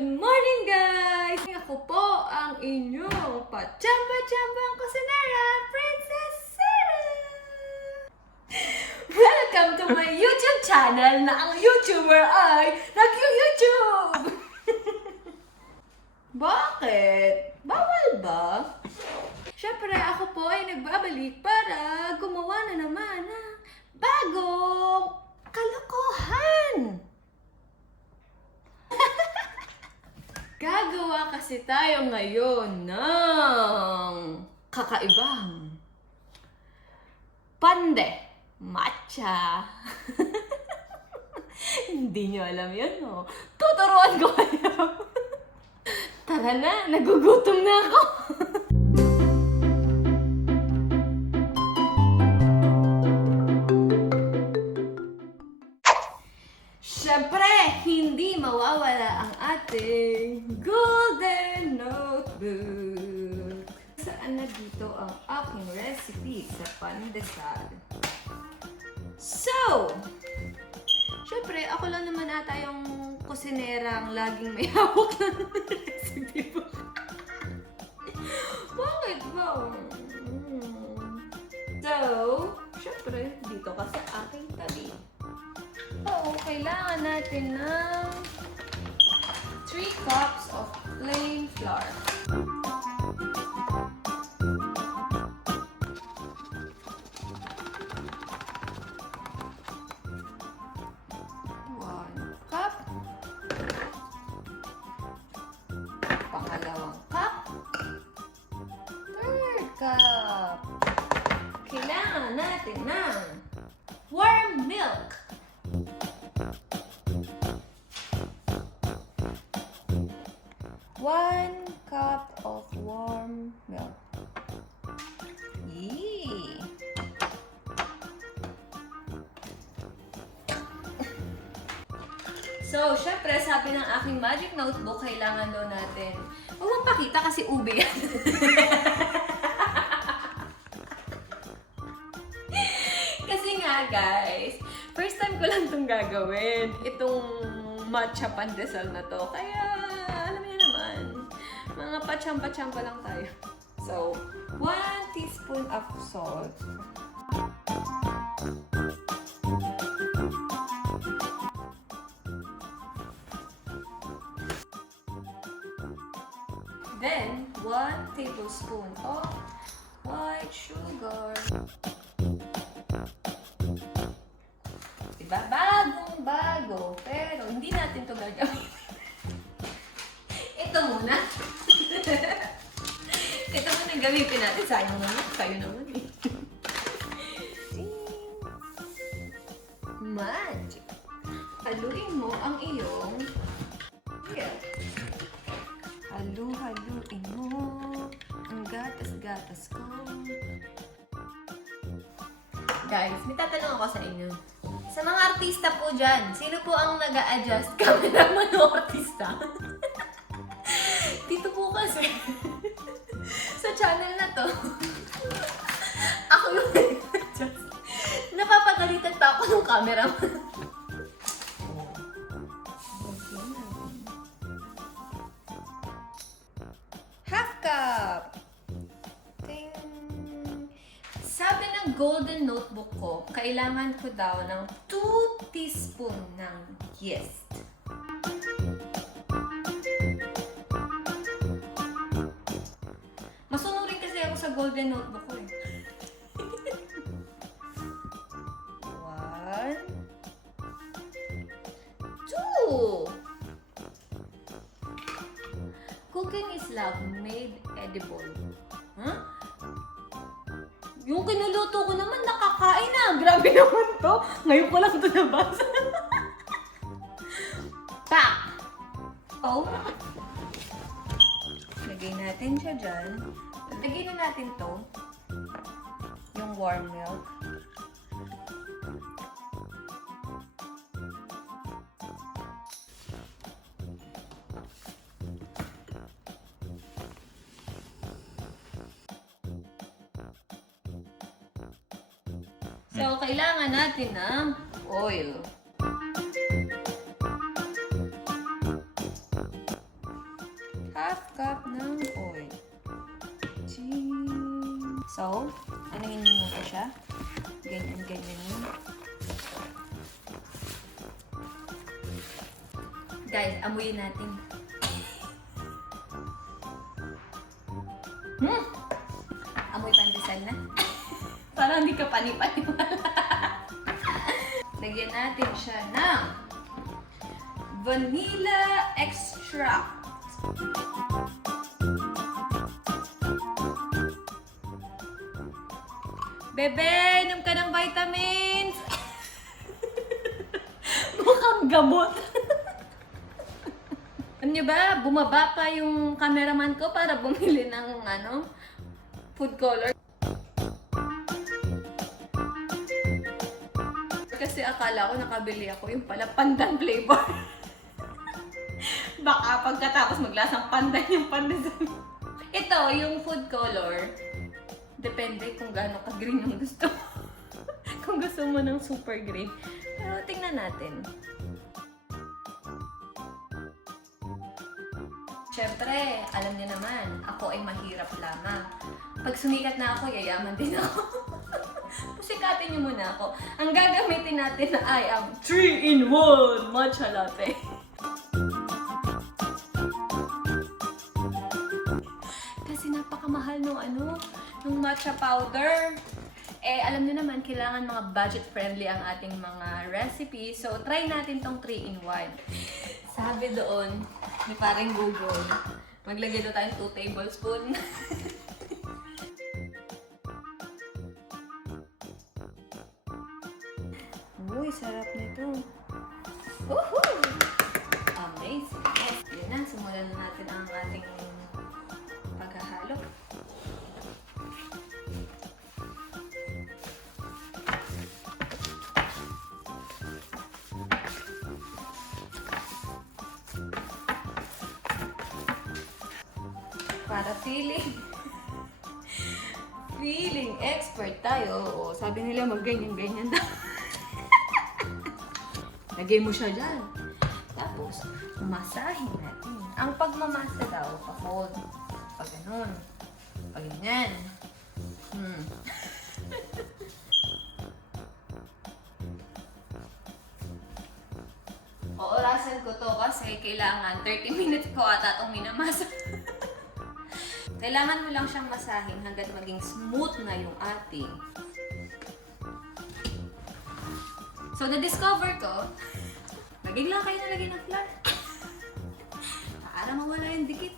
Good morning, guys! Ako po ang inyong pachamba-chambang kusinera, Princess Serah! Welcome to my YouTube channel na ang YouTuber ay nag-YouTube! Bakit? Bawal ba? Siyempre, ako po ay nagbabalik para gumawa na naman ng bagong kalokohan! Gagawa kasi tayo ngayon ng kakaibang matcha. Hindi nyo alam yun, no? Tuturuan ko kayo. Tara na, nagugutom na ako. Siyempre, hindi mawawala ang ating golden notebook. Saan na dito ang aking recipe sa pandesal? So, siyempre, ako lang naman ata yung kusinerang laging may hawak ng recipe book. Bakit ba? So, siyempre, dito ka sa aking tabi. So, kailangan natin ng 3 cups of plain flour. Pangalawang cup. Third cup. Kailangan natin ng warm milk. 1 cup of warm milk. Yee! So, syempre, sabi ng aking magic notebook, kailangan daw natin. Huwag mong pakita kasi ube yan. Kasi nga, guys, first time ko lang itong gagawin. Itong matcha pandesal na to. Kaya, alam niyo naman, mga pachamba-chamba lang tayo. So, 1 teaspoon of salt. Then, 1 tablespoon of white sugar. Diba? Bagong-bago. Pero, hindi natin to gagawin. Ito muna. Ito muna gamitin natin. Sayang naman. Kayo naman eh. Magic. Haluin mo ang iyong milk. Halu-haluin mo ang gatas-gatas ko. Guys, may tatanong ako sa inyo. Sa mga artista po dyan, sino po ang nag-a-adjust? Cameraman o artista? Dito po kasi, sa channel na to, ako yung nag-a-adjust. Napapagalitan pa ako ng cameraman. Half cup. Ting. Sabi ng golden notebook ko, kailangan ko daw ng 2 teaspoon ng yeast. Masunurin kasi ako sa golden notebook ko eh. 1, 2. Cooking is love made edible. Huh? Yung kinuluto ko naman, nakakain na. Grabe naman to. Ngayon ko lang ito nabasa. Tak! Oh. Lagay natin siya dyan. Lagay na natin to. Yung warm milk. So, kailangan natin ng oil. So, anuhin mo ko siya. Ganyan, ganyan yun. Guys, amuyin natin. Amoy pandesal na. Parang hindi ka panipaniwala. Lagyan natin siya ng vanilla extract. Bebe, inom ka ng vitamins! Mukhang gamot. Alam niyo ba, bumaba pa yung cameraman ko para bumili ng food color. Kasi akala ko nakabili ako yung pala pandan flavor. Baka pagkatapos maglasang pandan yung pandesal. Ito, yung food color. Depende kung gaano ka-green ang gusto. Kung gusto mo ng super green. Pero tingnan natin. Siyempre, alam niyo naman, ako ay mahirap lamang. Pag sumikat na ako, yayaman din ako. Pusikatin niyo muna ako. Ang gagamitin natin na ay ang 3-in-1 matcha latte. Kasi napakamahal nung matcha powder. Eh, alam niyo naman, kailangan mga budget-friendly ang ating mga recipe. So, try natin tong 3-in-1. Sabi doon, ni parang Google, maglagay doon tayong 2 tablespoon. Uy, sarap nito. Woohoo! Amazing. Yes, yun na. Simulan na natin ang ating paghahalo. Para feeling expert tayo. O, sabi nila mag-ganyan-ganyan daw. Lagay mo siya dyan. Tapos, masahin natin. Ang pagmamasa daw, pa-fold. Pag ganun. Pag ganyan. Orasan ko to kasi kailangan 30 minutes ko ata itong minamasa. Kailangan mo lang siyang masahin hanggat maging smooth na yung ating. So, na-discover ko, lagay lang kayo nalagay ng flour. Para mawala yung dikit.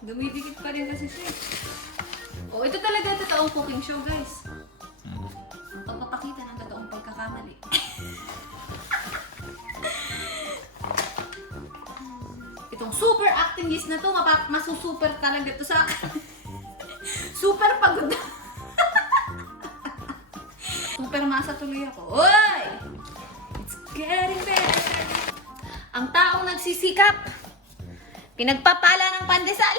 Dumidikit pa rin kasi siya. Oh, ito talaga totoong cooking show, guys. Ang pagpapakita ng totoong pagkakamali. Itong super acting yeast na to, masusuper talaga to sa akin. Super pagod na. Super masa tuloy ako. Oy! It's getting better. Ang taong nagsisikap, pinagpapala ng pandesal.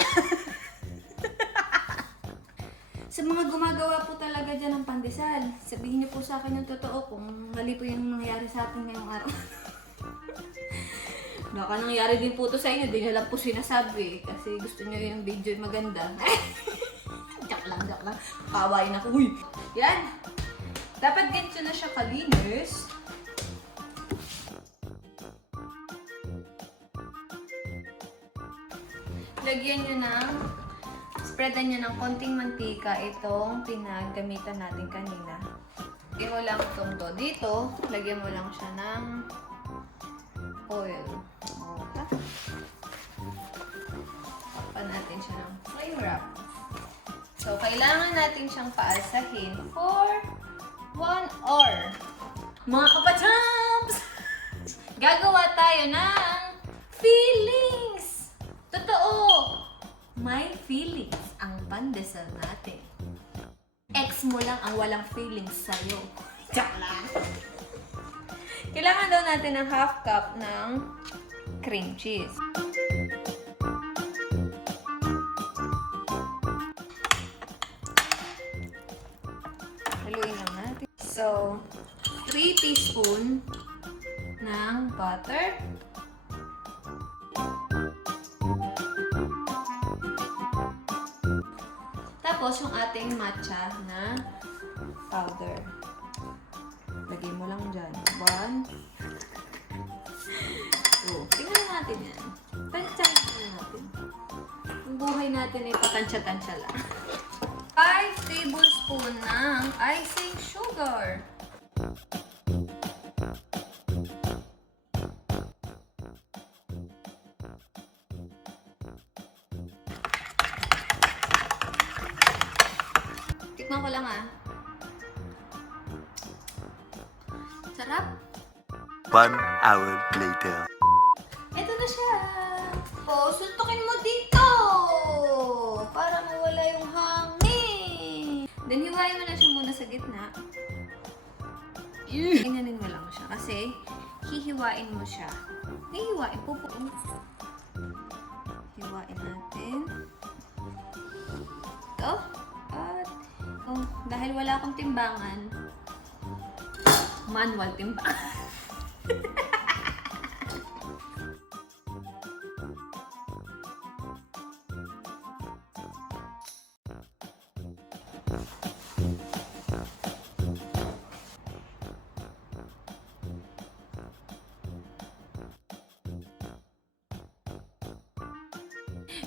Sa mga gumagawa po talaga dyan ng pandesal, sabihin niyo po sa akin yung totoo kung mali po yung nangyari sa atin ngayong araw. Baka nangyari din po to sa inyo, di nyo lang po sinasabi kasi gusto nyo yung video maganda. Joke lang. Kawain ako. Uy! Yan! Dapat ganito na siya kalinis. Lagyan nyo ng, spreadan nyo ng konting mantika itong pinagamitan natin kanina. Lagyan mo lang itong do dito. Lagyan mo lang siya ng oil. Tapan natin siya ng flame wrap. So, kailangan natin siyang paasahin for 1 hour. Mga kapachamps! Gagawa tayo ng feelings! Totoo! May feelings ang pandesal natin. Ex mo lang ang walang feelings sa'yo. Joke lang! Kailangan daw natin ng half cup ng cream cheese. Haluin lang natin. So, 3 teaspoon ng butter. Tapos, yung ating matcha na powder. Lagay mo lang dyan. 1, 2. Tingnan natin yan. Tansyahin natin. Ang buhay natin ay patansya-tansya lang. 5 tablespoon ng icing sugar. Tikman ko lang ah. Sarap. 1 hour later. Ito na siya. O, suntukin mo dito. Para mawala yung hangin. Then, hiwain mo na siya muna sa gitna. Inanin mo lang siya. Kasi, hihiwain mo siya. Hihiwain. Pupuin. Hiwain natin. Ito. At, oh, dahil wala akong timbangan, manual timbangan.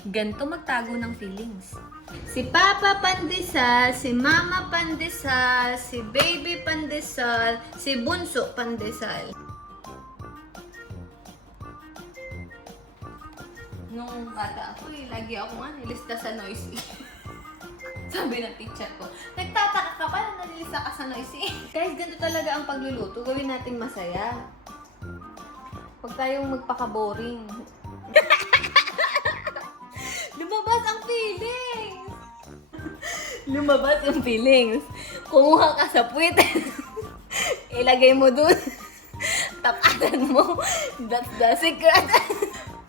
Ganto magtago ng feelings. Si Papa Pandesal, si Mama Pandesal, si Baby Pandesal, si Bunso Pandesal. Nung bata ako, lagi ako nilista sa noisy. Sabi ng teacher ko, nagtataka ka pa na nalilista ka sa noisy. Guys, ganito talaga ang pagluluto. Gawin natin masaya. Huwag tayong magpaka-boring. Lumabas ang feelings! Lumabas ang feelings. Kumuha ka sa puwit. Ilagay mo dun. Tapatan mo. That's the secret.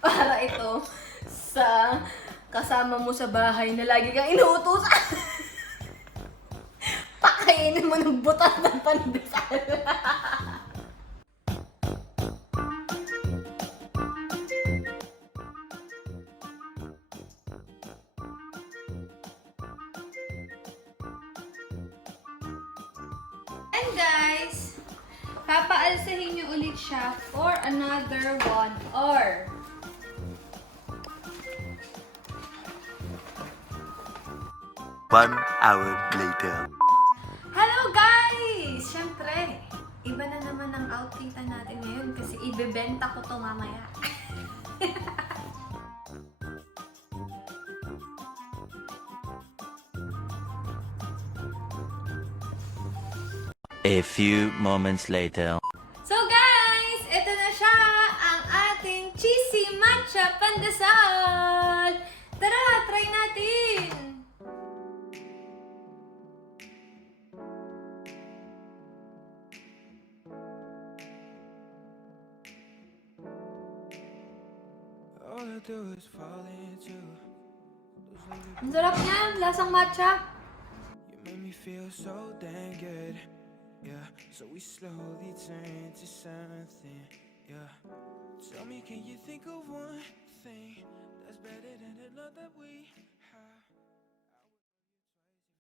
Para ito sa kasama mo sa bahay na lagi kang inuutusan. Pakainin mo ng butas ng pandesal. And guys, papaalsahin nyo ulit siya for another 1 hour. One hour later. Hello guys! Siyempre, iba na naman ang outfitan natin ngayon kasi ibebenta ko to mamaya. A few moments later. So guys, ito na siya ang ating cheesy matcha pandesal! Tara, try natin! Ang sarap niya, lasang matcha. You made me feel so dang good. Yeah, so we slowly turn to something. Yeah, tell me, can you think of one thing that's better than the love that we